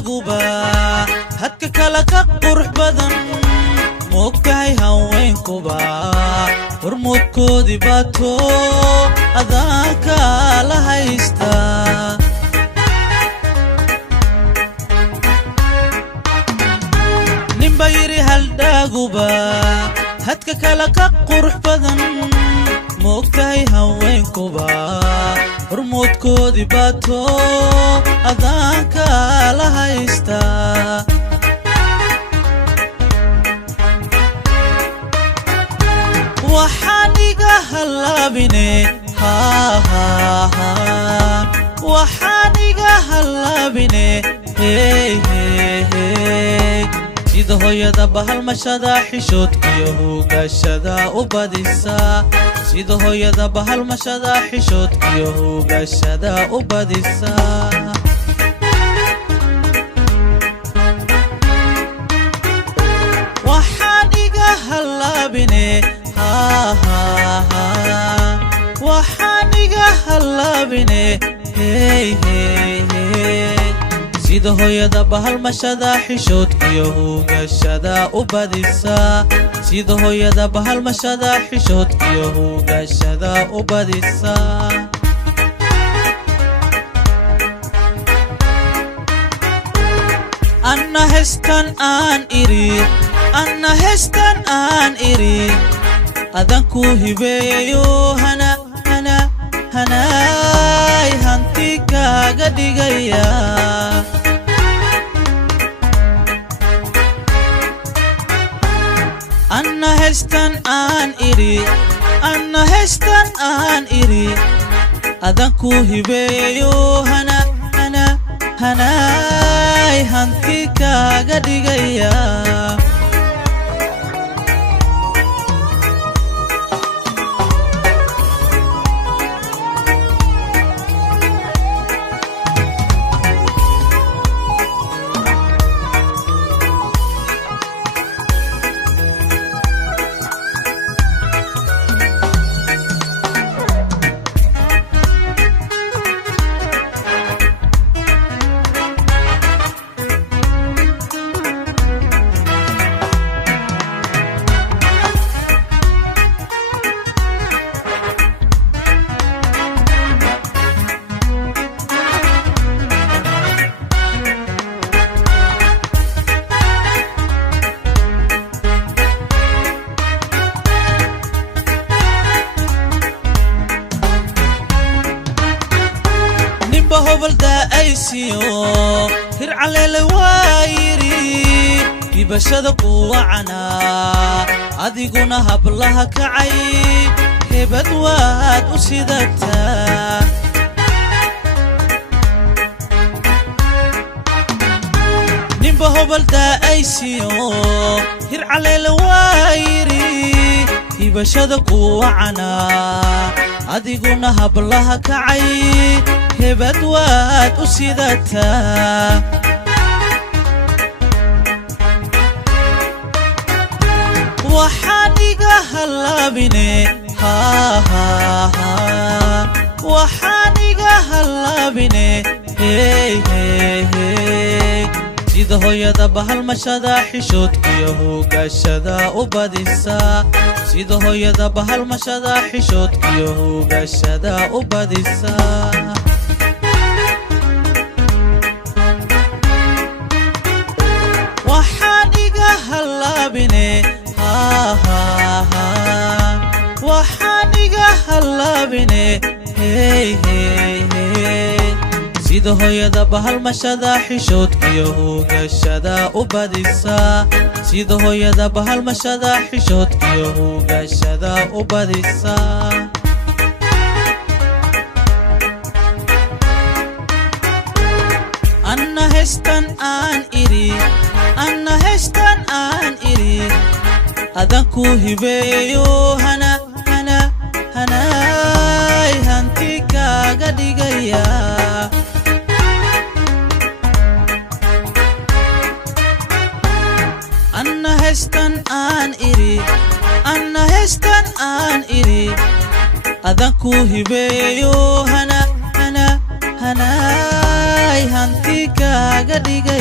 haldaaguba hadka kala ka qurux badan moogtahay haweenkuba hormoodkoodii baato adaanka la haysta ninba yiri haldaaguba hadka kala ka qurux badan moogtahay haweenkuba hormoodkoodii baato adaanka la haysta waxaaniga halaabine waxaaniga halaabine sida hooyada bahalmashada xishoodkiyo hogashada u badisa sida hooyada bahalmashada xishoodkiyo hogashada u badisa waxaaniga halaabine waxaaniga halaabine sida hooyada bahalmashada xishoodkiyo hogashada u badisa sida hooyada bahalmashada xishoodkiyo hogashada u badisa anna hestan aan iri adanku hibeeyo hanaay hanti kaaga dhigaya anna hestan aan iri adanku hibeeyo hanaay hanti kaaga dhigaya هوبلدا أيسيو هر على الوايري ببشدة قوعنا أديقنا هبلها كعي هبد واد أسيدتا نمبا هوبلدا أيسيو هر على الوايري ببشدة قوعنا أديقنا هبلها كعي هبد واد أسيدتا وحانيقا هلابيني وحانيقا هلابيني سيدا هويدا بهالمشادا حشودكيو هوغاشادا وباديسا سيدا هويدا بهالمشادا حشودكيو هوغاشادا وباديسا وحانيقا هلابيني وحانيقا هلابيني سيدا هويدا بهالمشادا حشودكيو هوغاشادا وباديسا سيدا هويدا بهالمشادا حشودكيو هوغاشادا وباديسا أنا هستن آن إري أنا هستن آن إري أدنكو هبيو هناي هانتي كاغا ديغايا أنا هستن آن إري أنا هستن آن إري أدنكو هبيو هناي هانتي كاغا ديغايا